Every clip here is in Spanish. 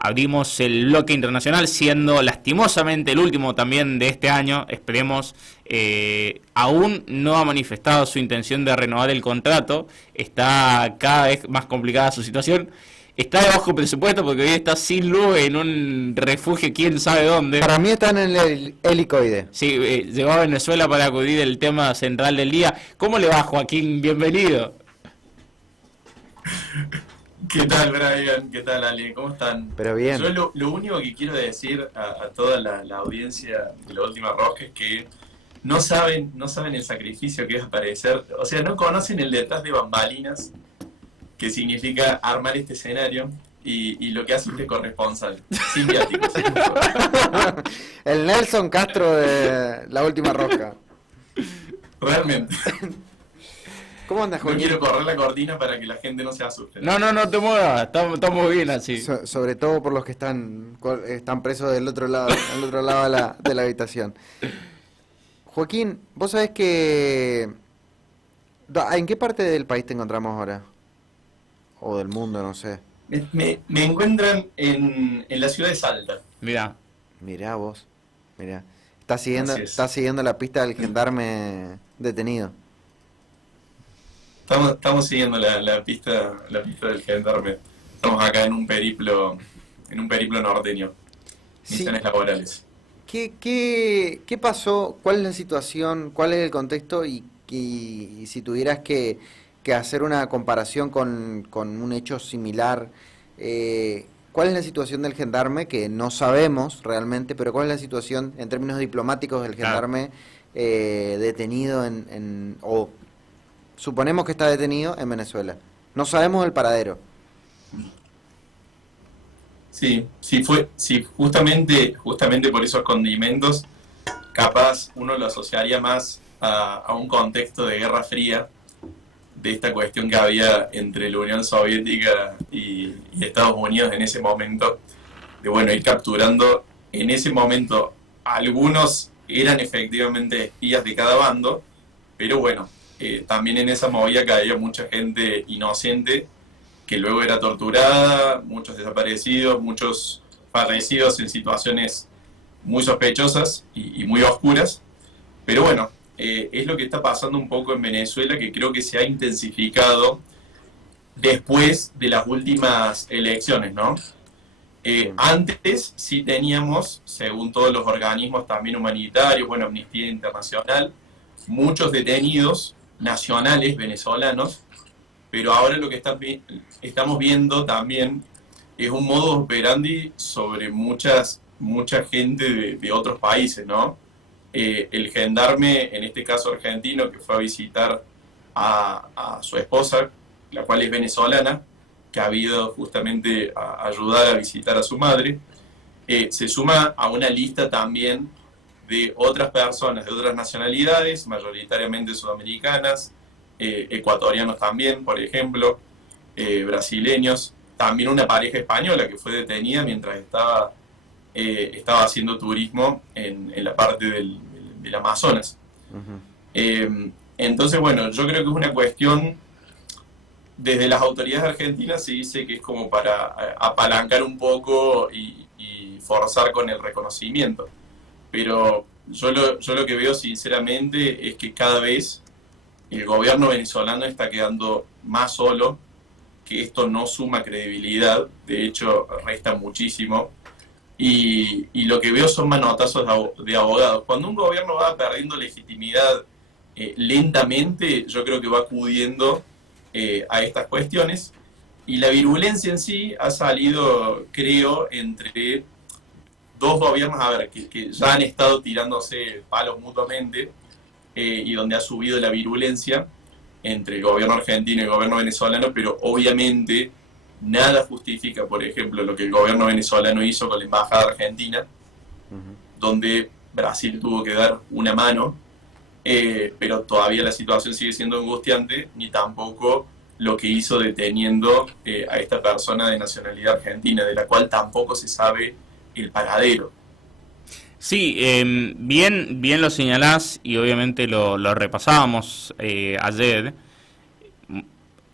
abrimos el bloque internacional, siendo lastimosamente el último también de este año. Esperemos, aún no ha manifestado su intención de renovar el contrato, está cada vez más complicada su situación. Está de bajo presupuesto porque hoy está sin luz en un refugio, quién sabe dónde. Para mí están en el helicoide. Sí, llegó a Venezuela para acudir el tema central del día. ¿Cómo le va, Joaquín? Bienvenido. ¿Qué tal, Brian? ¿Qué tal, Ale? ¿Cómo están? Pero bien. Yo lo único que quiero decir a toda la audiencia de La Última Rosca es que no saben el sacrificio que es aparecer, o sea, no conocen el detrás de bambalinas, que significa armar este escenario y lo que hace este corresponsal, sin viáticos. El Nelson Castro de La Última Rosca. Realmente. ¿Cómo andas, No Joaquín? quiero correr la cortina para que la gente no se asuste. No te muevas, estamos bien así. Sobre todo por los que están presos del otro lado, al otro lado de la habitación. Joaquín, vos sabés que... ¿En qué parte del país te encontramos ahora? O del mundo, no sé. Me encuentran en la ciudad de Salta. Mirá. Mirá vos, mirá. Así es. Estás siguiendo la pista del gendarme detenido. Estamos siguiendo la pista del gendarme. Estamos acá en un periplo norteño. Sí. Misiones laborales. ¿Qué pasó? ¿Cuál es la situación? ¿Cuál es el contexto? Y si tuvieras que hacer una comparación con un hecho similar, ¿cuál es la situación del gendarme? Que no sabemos realmente, pero ¿cuál es la situación en términos diplomáticos del gendarme detenido o suponemos que está detenido en Venezuela? No sabemos el paradero. Sí, justamente por esos condimentos, capaz uno lo asociaría más a un contexto de Guerra Fría, de esta cuestión que había entre la Unión Soviética y Estados Unidos en ese momento, de bueno, ir capturando en ese momento. Algunos eran efectivamente espías de cada bando, pero bueno, también en esa movida caía mucha gente inocente que luego era torturada, muchos desaparecidos, muchos fallecidos en situaciones muy sospechosas y muy oscuras. Pero bueno, es lo que está pasando un poco en Venezuela, que creo que se ha intensificado después de las últimas elecciones, ¿no? Antes sí teníamos, según todos los organismos también humanitarios, bueno, Amnistía Internacional, muchos detenidos nacionales venezolanos, pero ahora lo que estamos viendo también es un modus operandi sobre mucha gente de otros países, ¿no? El gendarme, en este caso argentino, que fue a visitar a su esposa, la cual es venezolana, que ha ido justamente a ayudar a visitar a su madre, se suma a una lista también de otras personas, de otras nacionalidades, mayoritariamente sudamericanas, ecuatorianos también, por ejemplo, brasileños, también una pareja española que fue detenida mientras estaba haciendo turismo en la parte del Amazonas. Entonces, bueno, yo creo que es una cuestión, desde las autoridades argentinas se dice que es como para apalancar un poco y forzar con el reconocimiento, pero yo lo que veo sinceramente es que cada vez el gobierno venezolano está quedando más solo, que esto no suma credibilidad, de hecho resta muchísimo, y lo que veo son manotazos de abogados. Cuando un gobierno va perdiendo legitimidad lentamente, yo creo que va acudiendo a estas cuestiones, y la virulencia en sí ha salido, creo, entre dos gobiernos, a ver, que ya han estado tirándose palos mutuamente, y donde ha subido la virulencia entre el gobierno argentino y el gobierno venezolano, pero obviamente nada justifica, por ejemplo, lo que el gobierno venezolano hizo con la embajada argentina, donde Brasil tuvo que dar una mano, pero todavía la situación sigue siendo angustiante, ni tampoco lo que hizo deteniendo a esta persona de nacionalidad argentina, de la cual tampoco se sabe el paradero. Sí, bien lo señalás y obviamente lo repasábamos ayer.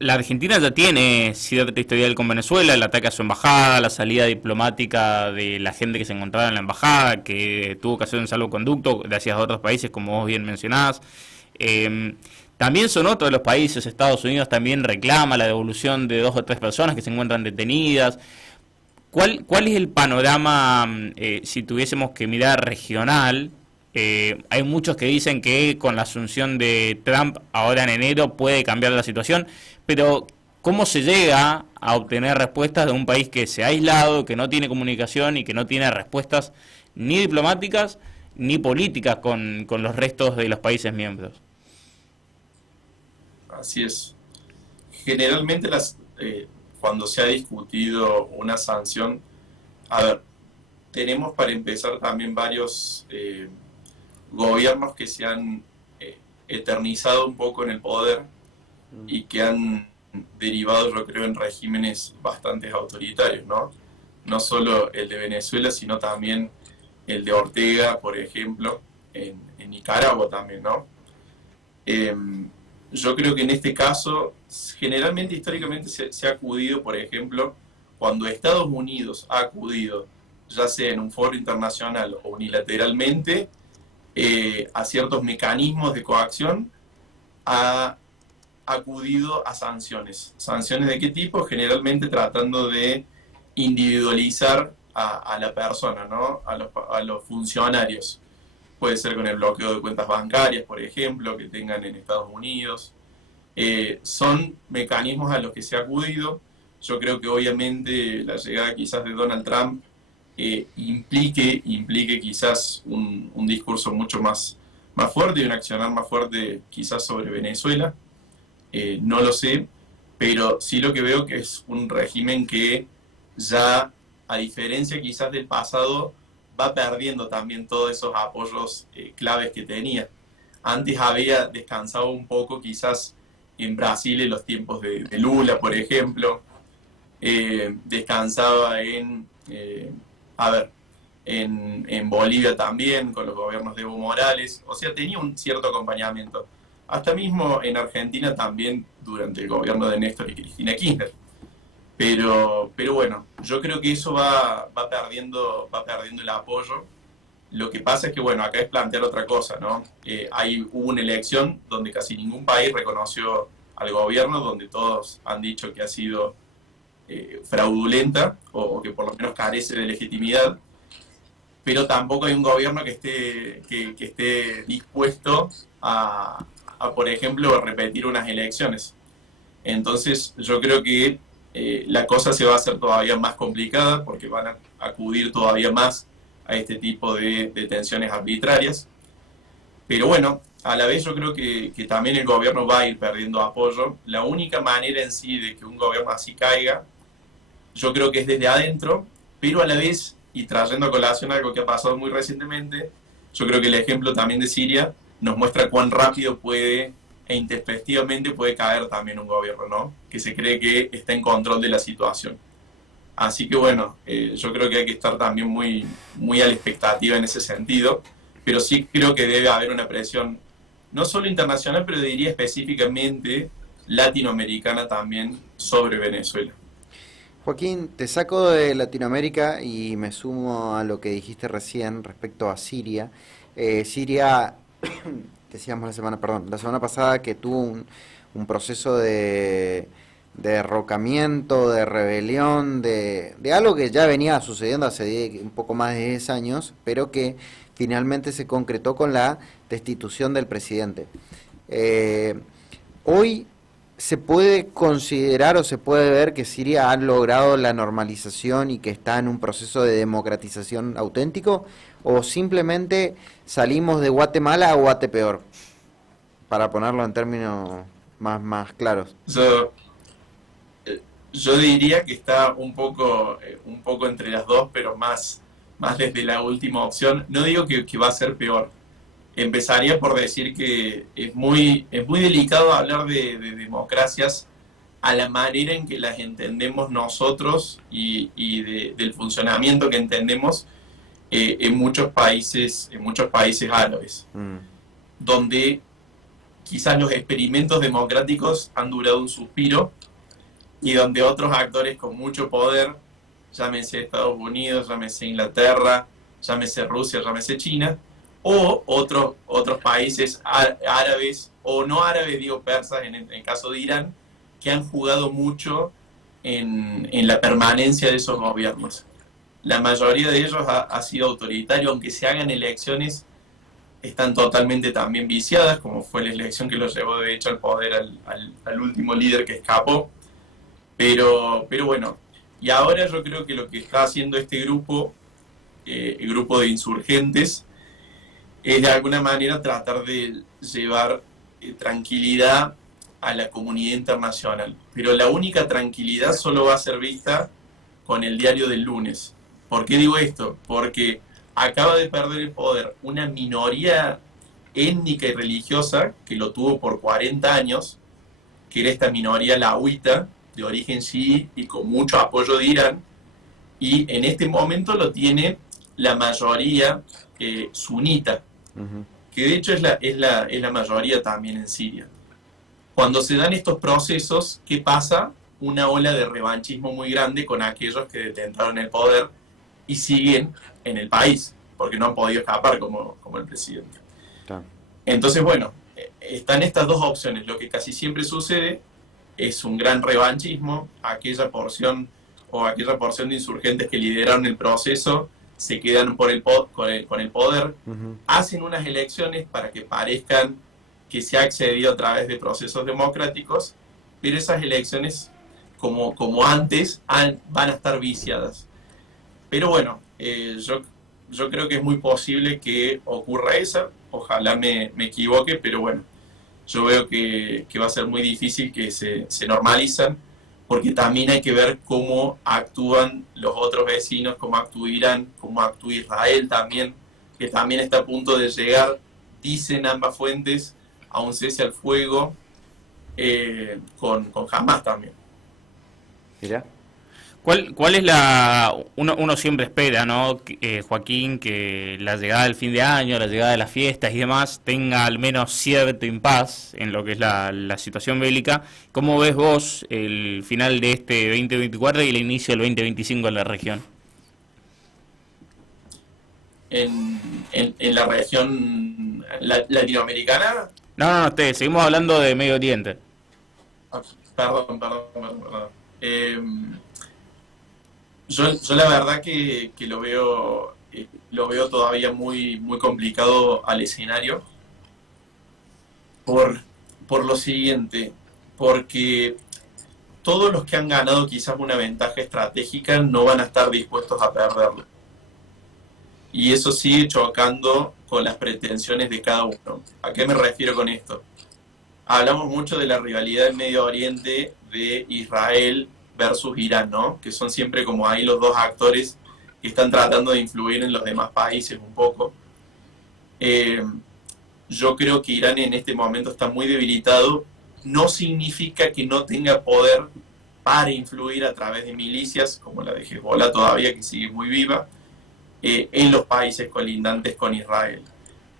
la Argentina ya tiene cierta historial con Venezuela, el ataque a su embajada, la salida diplomática de la gente que se encontraba en la embajada, que tuvo que hacer un salvoconducto hacia otros países, como vos bien mencionás. También son otros de los países, Estados Unidos también reclama la devolución de 2 o 3 personas que se encuentran detenidas. ¿Cuál es el panorama, si tuviésemos que mirar regional? Hay muchos que dicen que con la asunción de Trump ahora en enero puede cambiar la situación, pero ¿cómo se llega a obtener respuestas de un país que se ha aislado, que no tiene comunicación y que no tiene respuestas ni diplomáticas ni políticas con los restos de los países miembros? Así es. Generalmente cuando se ha discutido una sanción, a ver, tenemos para empezar también varios gobiernos que se han eternizado un poco en el poder y que han derivado, yo creo, en regímenes bastante autoritarios, ¿no? No solo el de Venezuela, sino también el de Ortega, por ejemplo, en Nicaragua también, ¿no? Yo creo que en este caso, generalmente, históricamente, se ha acudido, por ejemplo, cuando Estados Unidos ha acudido, ya sea en un foro internacional o unilateralmente, a ciertos mecanismos de coacción, ha acudido a sanciones. ¿Sanciones de qué tipo? Generalmente tratando de individualizar a la persona, ¿no? A los funcionarios. Puede ser con el bloqueo de cuentas bancarias, por ejemplo, que tengan en Estados Unidos. Son mecanismos a los que se ha acudido. Yo creo que obviamente la llegada quizás de Donald Trump implique quizás un discurso mucho más fuerte y un accionar más fuerte quizás sobre Venezuela. No lo sé, pero sí lo que veo que es un régimen que ya, a diferencia quizás del pasado, va perdiendo también todos esos apoyos claves que tenía. Antes había descansado un poco quizás en Brasil en los tiempos de Lula, por ejemplo. Descansaba en Bolivia también, con los gobiernos de Evo Morales. O sea, tenía un cierto acompañamiento. Hasta mismo en Argentina también durante el gobierno de Néstor y Cristina Kirchner. Pero bueno, yo creo que eso va perdiendo el apoyo. Lo que pasa es que, bueno, acá es plantear otra cosa, ¿no? Hubo una elección donde casi ningún país reconoció al gobierno, donde todos han dicho que ha sido fraudulenta o que por lo menos carece de legitimidad, pero tampoco hay un gobierno que esté dispuesto a, por ejemplo, repetir unas elecciones. Entonces yo creo que la cosa se va a hacer todavía más complicada porque van a acudir todavía más a este tipo de detenciones arbitrarias. Pero bueno, a la vez yo creo que también el gobierno va a ir perdiendo apoyo. La única manera en sí de que un gobierno así caiga, yo creo que es desde adentro, pero a la vez, y trayendo a colación algo que ha pasado muy recientemente, yo creo que el ejemplo también de Siria nos muestra cuán rápido puede e intempestivamente puede caer también un gobierno, ¿no? Que se cree que está en control de la situación. Así que bueno, yo creo que hay que estar también muy, muy a la expectativa en ese sentido, pero sí creo que debe haber una presión, no solo internacional, pero diría específicamente latinoamericana también sobre Venezuela. Joaquín, te saco de Latinoamérica y me sumo a lo que dijiste recién respecto a Siria. Siria, decíamos la semana pasada que tuvo un proceso de derrocamiento, de rebelión, de algo que ya venía sucediendo hace un poco más de 10 años, pero que finalmente se concretó con la destitución del presidente. Hoy ¿se puede considerar o se puede ver que Siria ha logrado la normalización y que está en un proceso de democratización auténtico? ¿O simplemente salimos de Guatemala a Guatepeor? Para ponerlo en términos más claros. Yo diría que está un poco entre las dos, pero más desde la última opción. No digo que va a ser peor. Empezaría por decir que es muy delicado hablar de democracias a la manera en que las entendemos nosotros y del funcionamiento que entendemos en muchos países árabes, donde quizás los experimentos democráticos han durado un suspiro y donde otros actores con mucho poder, llámese Estados Unidos, llámese Inglaterra, llámese Rusia, llámese China, o otros países árabes, o no árabes, digo persas, en el caso de Irán, que han jugado mucho en la permanencia de esos gobiernos. La mayoría de ellos ha sido autoritario, aunque se hagan elecciones, están totalmente también viciadas, como fue la elección que los llevó de hecho al poder al último líder que escapó. Pero bueno, y ahora yo creo que lo que está haciendo este grupo, el grupo de insurgentes, es de alguna manera tratar de llevar tranquilidad a la comunidad internacional. Pero la única tranquilidad solo va a ser vista con el diario del lunes. ¿Por qué digo esto? Porque acaba de perder el poder una minoría étnica y religiosa que lo tuvo por 40 años, que era esta minoría alauita, de origen chií y con mucho apoyo de Irán, y en este momento lo tiene la mayoría sunita, que de hecho es la mayoría también en Siria. Cuando se dan estos procesos, ¿qué pasa? Una ola de revanchismo muy grande con aquellos que detentaron el poder y siguen en el país, porque no han podido escapar como el presidente. Entonces, bueno, están estas dos opciones. Lo que casi siempre sucede es un gran revanchismo, aquella porción de insurgentes que lideraron el proceso se quedan con el poder, hacen unas elecciones para que parezcan que se ha accedido a través de procesos democráticos, pero esas elecciones, como antes, van a estar viciadas. Pero bueno, yo creo que es muy posible que ocurra eso, ojalá me equivoque, pero bueno, yo veo que va a ser muy difícil que se normalizan, porque también hay que ver cómo actúan los otros vecinos, cómo actúa Irán, cómo actúa Israel también, que también está a punto de llegar, dicen ambas fuentes, a un cese al fuego con Hamas también. Mira. ¿Cuál es uno siempre espera, ¿no? Joaquín, que la llegada del fin de año, la llegada de las fiestas y demás tenga al menos cierto impas en lo que es la situación bélica? ¿Cómo ves vos el final de este 2024 y el inicio del 2025 en la región? En la región latinoamericana. No, seguimos hablando de Medio Oriente. Perdón. Yo la verdad que lo veo todavía muy complicado al escenario por lo siguiente, porque todos los que han ganado quizás una ventaja estratégica no van a estar dispuestos a perderlo. Y eso sigue chocando con las pretensiones de cada uno. ¿A qué me refiero con esto? Hablamos mucho de la rivalidad del Medio Oriente de Israel versus Irán, ¿no? Que son siempre como ahí los dos actores que están tratando de influir en los demás países un poco. Yo creo que Irán en este momento está muy debilitado. No significa que no tenga poder para influir a través de milicias, como la de Hezbollah todavía, que sigue muy viva, en los países colindantes con Israel.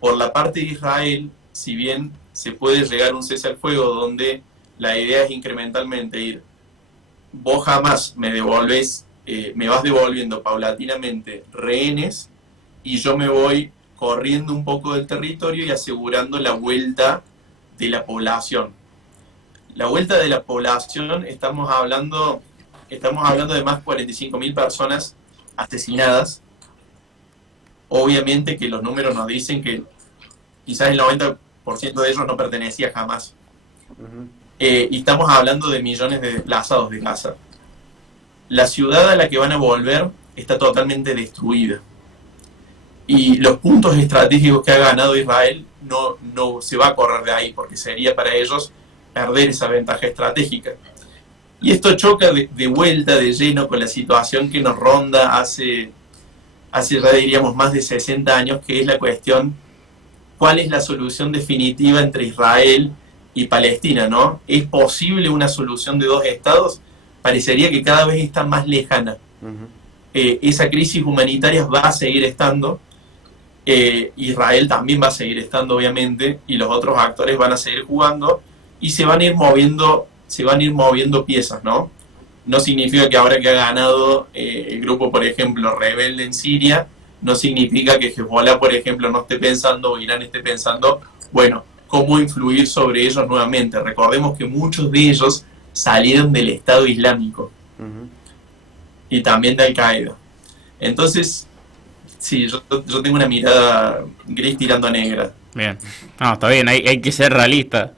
Por la parte de Israel, si bien se puede llegar a un cese al fuego donde la idea es incrementalmente ir, vos jamás me vas devolviendo paulatinamente rehenes y yo me voy corriendo un poco del territorio y asegurando la vuelta de la población. La vuelta de la población, estamos hablando de más de 45.000 personas asesinadas. Obviamente que los números nos dicen que quizás el 90% de ellos no pertenecía jamás. Y estamos hablando de millones de desplazados de Gaza. La ciudad a la que van a volver está totalmente destruida. Y los puntos estratégicos que ha ganado Israel no se va a correr de ahí, porque sería para ellos perder esa ventaja estratégica. Y esto choca de vuelta, de lleno, con la situación que nos ronda hace ya diríamos más de 60 años, que es la cuestión: ¿cuál es la solución definitiva entre Israel y Palestina, ¿no? ¿Es posible una solución de dos estados? Parecería que cada vez está más lejana. Esa crisis humanitaria va a seguir estando, Israel también va a seguir estando, obviamente, y los otros actores van a seguir jugando y se van a ir moviendo piezas, ¿no? No significa que ahora que ha ganado el grupo, por ejemplo, rebelde en Siria, no significa que Hezbollah, por ejemplo, no esté pensando o Irán esté pensando, bueno, cómo influir sobre ellos nuevamente. Recordemos que muchos de ellos salieron del Estado Islámico y también de Al-Qaeda. Entonces, sí, yo tengo una mirada gris tirando a negra. Bien, no, está bien, hay que ser realista.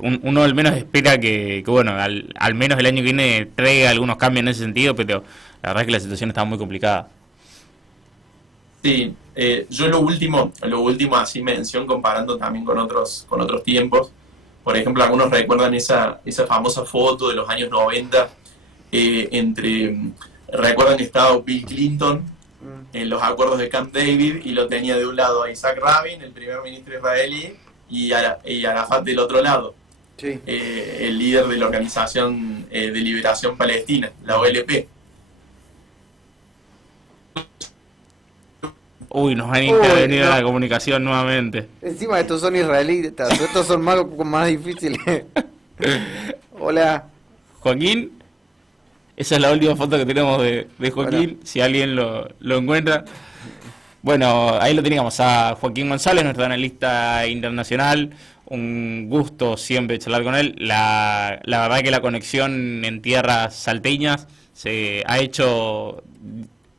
Uno al menos espera que bueno, al menos el año que viene traiga algunos cambios en ese sentido, pero la verdad es que la situación está muy complicada. Sí, yo lo último así mención comparando también con otros tiempos. Por ejemplo, algunos recuerdan esa famosa foto de los años 90 recuerdan que estaba Bill Clinton en los acuerdos de Camp David y lo tenía de un lado a Isaac Rabin, el primer ministro israelí, y Arafat del otro lado, Sí. el líder de la Organización de Liberación Palestina, la OLP. Uy, nos han intervenido en la comunicación nuevamente. Encima estos son israelitas, estos son más difíciles. Hola. Joaquín, esa es la última foto que tenemos de Joaquín, Bueno. si alguien lo encuentra. Bueno, ahí lo teníamos a Joaquín González, nuestro analista internacional. Un gusto siempre charlar con él. La verdad que la conexión en tierras salteñas se ha hecho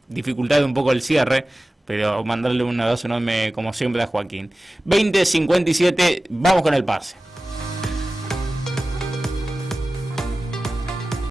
dificultad un poco el cierre, pero mandarle un abrazo enorme como siempre a Joaquín. 20:57, vamos con el pase.